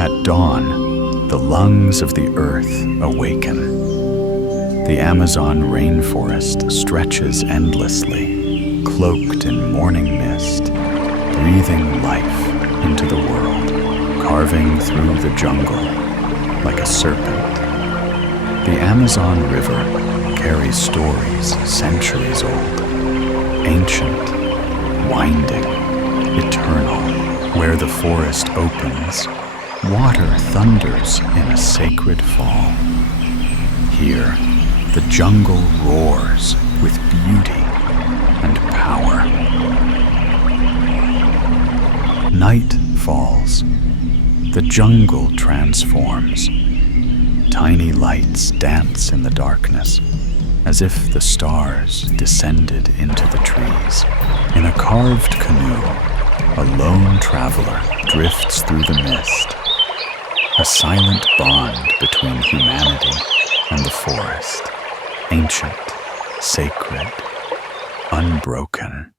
At dawn, the lungs of the earth awaken. The Amazon rainforest stretches endlessly, cloaked in morning mist, breathing life into the world, carving through the jungle like a serpent. The Amazon River carries stories centuries old, ancient, winding, eternal. Where the forest opens, water thunders in a sacred fall. Here, the jungle roars with beauty and power. Night falls. The jungle transforms. Tiny lights dance in the darkness, as if the stars descended into the trees. In a carved canoe, a lone traveler drifts through the mist, a silent bond between humanity and the forest, ancient, sacred, unbroken.